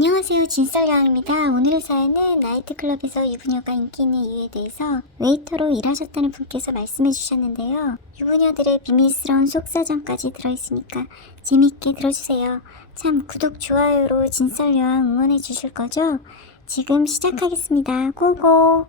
안녕하세요, 진썰여왕입니다. 오늘 사연은 나이트클럽에서 유부녀가 인기 있는 이유에 대해서 웨이터로 일하셨다는 분께서 말씀해 주셨는데요. 유부녀들의 비밀스러운 속사정까지 들어있으니까 재밌게 들어주세요. 참 구독, 좋아요로 진썰여왕 응원해 주실 거죠? 지금 시작하겠습니다. 고고!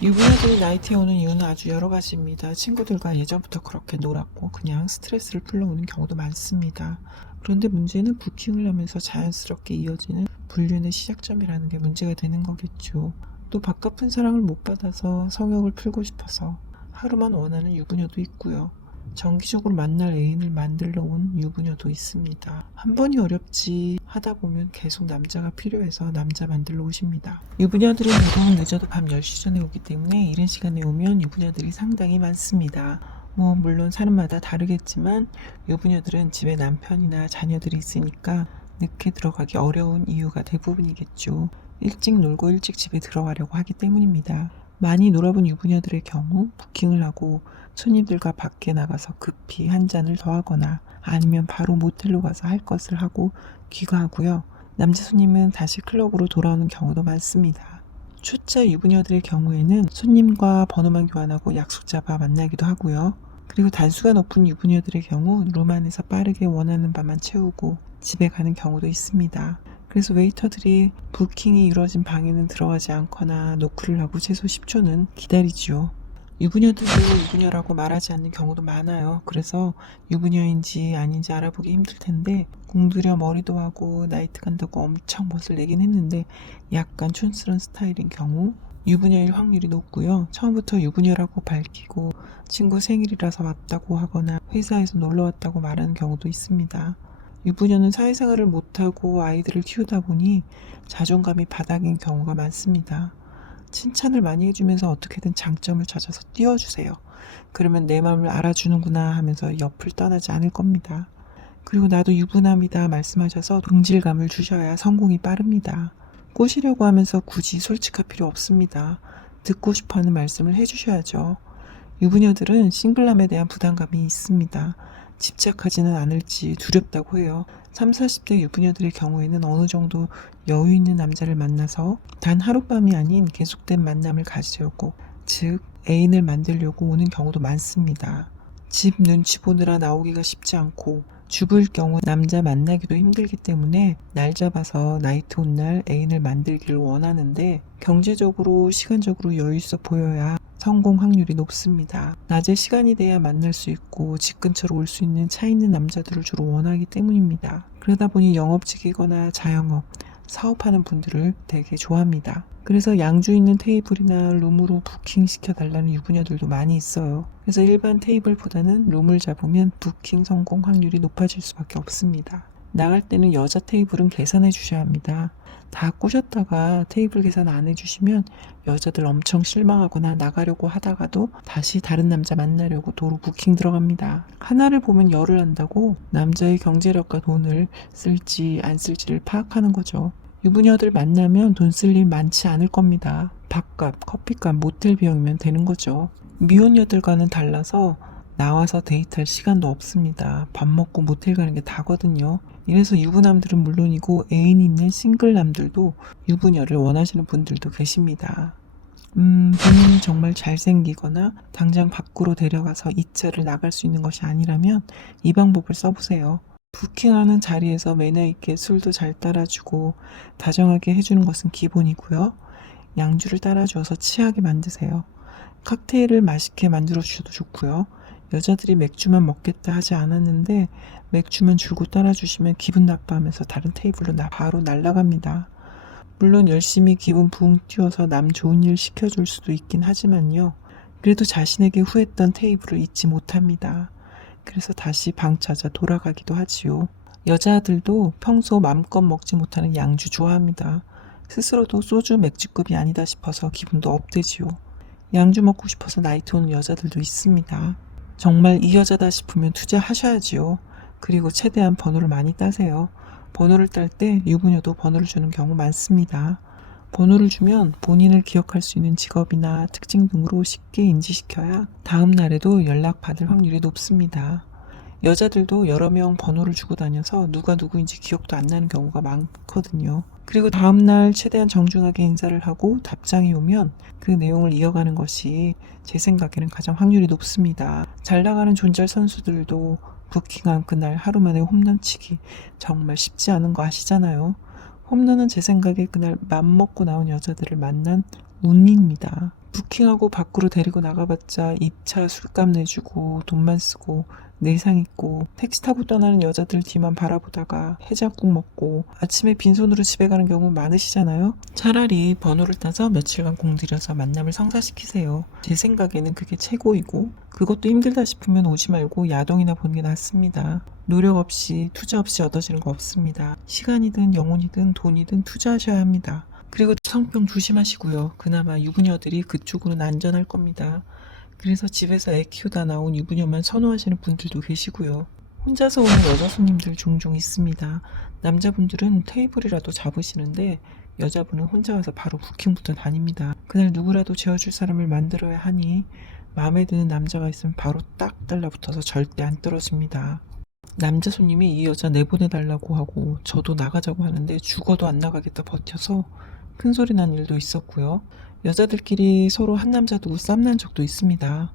유부녀들이 나이트에 오는 이유는 아주 여러 가지입니다. 친구들과 예전부터 그렇게 놀았고 그냥 스트레스를 풀러오는 경우도 많습니다. 그런데 문제는 부킹을 하면서 자연스럽게 이어지는 불륜의 시작점이라는 게 문제가 되는 거겠죠. 또 바깥 사랑을 못 받아서 성욕을 풀고 싶어서 하루만 원하는 유부녀도 있고요. 정기적으로 만날 애인을 만들러 온 유부녀도 있습니다. 한 번이 어렵지 하다 보면 계속 남자가 필요해서 남자 만들러 오십니다. 유부녀들은 보통 늦어도 밤 10시 전에 오기 때문에 이른 시간에 오면 유부녀들이 상당히 많습니다. 물론 사람마다 다르겠지만 유부녀들은 집에 남편이나 자녀들이 있으니까 늦게 들어가기 어려운 이유가 대부분이겠죠. 일찍 놀고 일찍 집에 들어가려고 하기 때문입니다. 많이 놀아본 유부녀들의 경우 부킹을 하고 손님들과 밖에 나가서 급히 한 잔을 더 하거나 아니면 바로 모텔로 가서 할 것을 하고 귀가하고요. 남자 손님은 다시 클럽으로 돌아오는 경우도 많습니다. 초짜 유부녀들의 경우에는 손님과 번호만 교환하고 약속 잡아 만나기도 하고요. 그리고 단수가 높은 유부녀들의 경우 룸 안에서 빠르게 원하는 바만 채우고 집에 가는 경우도 있습니다. 그래서 웨이터들이 부킹이 이루어진 방에는 들어가지 않거나 노크를 하고 최소 10초는 기다리지요. 유부녀들도 유부녀라고 말하지 않는 경우도 많아요. 그래서 유부녀인지 아닌지 알아보기 힘들 텐데 공들여 머리도 하고 나이트 간다고 엄청 멋을 내긴 했는데 약간 촌스러운 스타일인 경우 유부녀일 확률이 높고요. 처음부터 유부녀라고 밝히고 친구 생일이라서 왔다고 하거나 회사에서 놀러 왔다고 말하는 경우도 있습니다. 유부녀는 사회생활을 못하고 아이들을 키우다 보니 자존감이 바닥인 경우가 많습니다. 칭찬을 많이 해주면서 어떻게든 장점을 찾아서 띄워주세요. 그러면 내 마음을 알아주는구나 하면서 옆을 떠나지 않을 겁니다. 그리고 나도 유부남이다 말씀하셔서 동질감을 주셔야 성공이 빠릅니다. 꼬시려고 하면서 굳이 솔직할 필요 없습니다. 듣고 싶어하는 말씀을 해주셔야죠. 유부녀들은 싱글남에 대한 부담감이 있습니다. 집착하지는 않을지 두렵다고 해요. 30, 40대 유부녀들의 경우에는 어느 정도 여유 있는 남자를 만나서 단 하룻밤이 아닌 계속된 만남을 가지려고, 즉 애인을 만들려고 오는 경우도 많습니다. 집 눈치 보느라 나오기가 쉽지 않고 주부일 경우 남자 만나기도 힘들기 때문에 날 잡아서 나이트 온 날 애인을 만들기를 원하는데 경제적으로 시간적으로 여유 있어 보여야 성공 확률이 높습니다. 낮에 시간이 돼야 만날 수 있고 집 근처로 올 수 있는 차 있는 남자들을 주로 원하기 때문입니다. 그러다 보니 영업직이거나 자영업, 사업하는 분들을 되게 좋아합니다. 그래서 양주 있는 테이블이나 룸으로 부킹 시켜달라는 유부녀들도 많이 있어요. 그래서 일반 테이블보다는 룸을 잡으면 부킹 성공 확률이 높아질 수밖에 없습니다. 나갈 때는 여자 테이블은 계산해 주셔야 합니다. 다 꼬셨다가 테이블 계산 안 해주시면 여자들 엄청 실망하거나 나가려고 하다가도 다시 다른 남자 만나려고 도로 부킹 들어갑니다. 하나를 보면 열을 한다고 남자의 경제력과 돈을 쓸지 안 쓸지를 파악하는 거죠. 유부녀들 만나면 돈 쓸 일 많지 않을 겁니다. 밥값, 커피값, 모텔 비용이면 되는 거죠. 미혼녀들과는 달라서 나와서 데이트할 시간도 없습니다. 밥 먹고 모텔 가는 게 다거든요. 이래서 유부남들은 물론이고 애인 있는 싱글남들도 유부녀를 원하시는 분들도 계십니다. 본인이 정말 잘생기거나 당장 밖으로 데려가서 2차를 나갈 수 있는 것이 아니라면 이 방법을 써보세요. 부킹하는 자리에서 매너 있게 술도 잘 따라주고 다정하게 해주는 것은 기본이고요. 양주를 따라주어서 취하게 만드세요. 칵테일을 맛있게 만들어 주셔도 좋고요. 여자들이 맥주만 먹겠다 하지 않았는데 맥주만 줄고 따라주시면 기분 나빠하면서 다른 테이블로 바로 날아갑니다. 물론 열심히 기분 붕 띄워서 남 좋은 일 시켜줄 수도 있긴 하지만요. 그래도 자신에게 후했던 테이블을 잊지 못합니다. 그래서 다시 방 찾아 돌아가기도 하지요. 여자들도 평소 맘껏 먹지 못하는 양주 좋아합니다. 스스로도 소주 맥주급이 아니다 싶어서 기분도 업되지요. 양주 먹고 싶어서 나이트 오는 여자들도 있습니다. 정말 이 여자다 싶으면 투자하셔야지요. 그리고 최대한 번호를 많이 따세요. 번호를 딸 때 유부녀도 번호를 주는 경우 많습니다. 번호를 주면 본인을 기억할 수 있는 직업이나 특징 등으로 쉽게 인지시켜야 다음 날에도 연락받을 확률이 높습니다. 여자들도 여러 명 번호를 주고 다녀서 누가 누구인지 기억도 안 나는 경우가 많거든요. 그리고 다음날 최대한 정중하게 인사를 하고 답장이 오면 그 내용을 이어가는 것이 제 생각에는 가장 확률이 높습니다. 잘 나가는 존잘 선수들도 부킹한 그날 하루 만에 홈런 치기 정말 쉽지 않은 거 아시잖아요. 홈런은 제 생각에 그날 맘먹고 나온 여자들을 만난 운입니다. 부킹하고 밖으로 데리고 나가봤자 입차 술값 내주고 돈만 쓰고 내상 있고 택시 타고 떠나는 여자들 뒤만 바라보다가 해장국 먹고 아침에 빈손으로 집에 가는 경우 많으시잖아요. 차라리 번호를 따서 며칠간 공들여서 만남을 성사시키세요. 제 생각에는 그게 최고이고 그것도 힘들다 싶으면 오지 말고 야동이나 보는 게 낫습니다. 노력 없이 투자 없이 얻어지는 거 없습니다. 시간이든 영혼이든 돈이든 투자하셔야 합니다. 그리고 성병 조심하시고요. 그나마 유부녀들이 그쪽으로는 안전할 겁니다. 그래서 집에서 애 키우다 나온 유부녀만 선호하시는 분들도 계시고요. 혼자서 오는 여자 손님들 종종 있습니다. 남자분들은 테이블이라도 잡으시는데 여자분은 혼자 와서 바로 부킹부터 다닙니다. 그날 누구라도 재워줄 사람을 만들어야 하니 마음에 드는 남자가 있으면 바로 딱 달라붙어서 절대 안 떨어집니다. 남자 손님이 이 여자 내보내달라고 하고 저도 나가자고 하는데 죽어도 안 나가겠다 버텨서 큰 소리 난 일도 있었고요. 여자들끼리 서로 한 남자 두고 쌈난 적도 있습니다.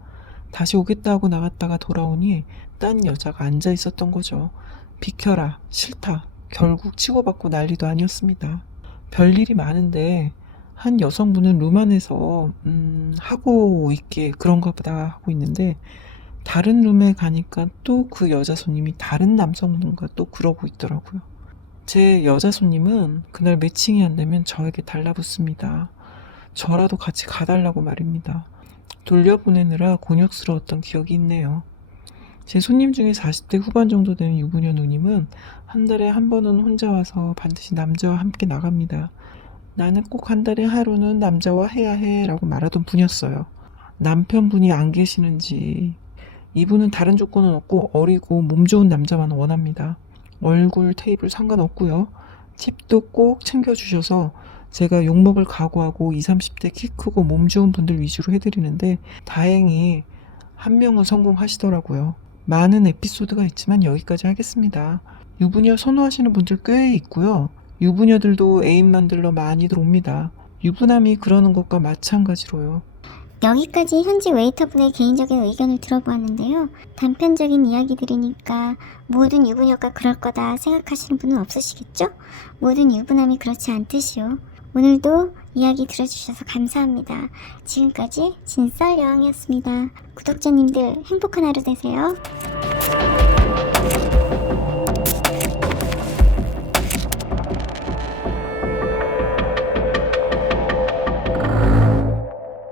다시 오겠다 하고 나갔다가 돌아오니 딴 여자가 앉아 있었던 거죠. 비켜라, 싫다. 결국 치고받고 난리도 아니었습니다. 별일이 많은데 한 여성분은 룸 안에서 하고 있게 그런가 보다 하고 있는데 다른 룸에 가니까 또 그 여자 손님이 다른 남성분과 또 그러고 있더라고요. 제 여자 손님은 그날 매칭이 안 되면 저에게 달라붙습니다. 저라도 같이 가달라고 말입니다. 돌려보내느라 곤욕스러웠던 기억이 있네요. 제 손님 중에 40대 후반 정도 되는 유부녀 누님은 한 달에 한 번은 혼자 와서 반드시 남자와 함께 나갑니다. 나는 꼭 한 달에 하루는 남자와 해야 해 라고 말하던 분이었어요. 남편분이 안 계시는지 이분은 다른 조건은 없고 어리고 몸 좋은 남자만 원합니다. 얼굴, 테이블 상관없고요. 팁도 꼭 챙겨주셔서 제가 욕먹을 각오하고 20, 30대 키 크고 몸 좋은 분들 위주로 해드리는데 다행히 한 명은 성공하시더라고요. 많은 에피소드가 있지만 여기까지 하겠습니다. 유부녀 선호하시는 분들 꽤 있고요. 유부녀들도 애인 만들러 많이들 옵니다. 유부남이 그러는 것과 마찬가지로요. 여기까지 현지 웨이터분의 개인적인 의견을 들어보았는데요. 단편적인 이야기들이니까 모든 유부녀가 그럴 거다 생각하시는 분은 없으시겠죠? 모든 유부남이 그렇지 않듯이요. 오늘도 이야기 들어주셔서 감사합니다. 지금까지 진썰여왕이었습니다. 구독자님들 행복한 하루 되세요.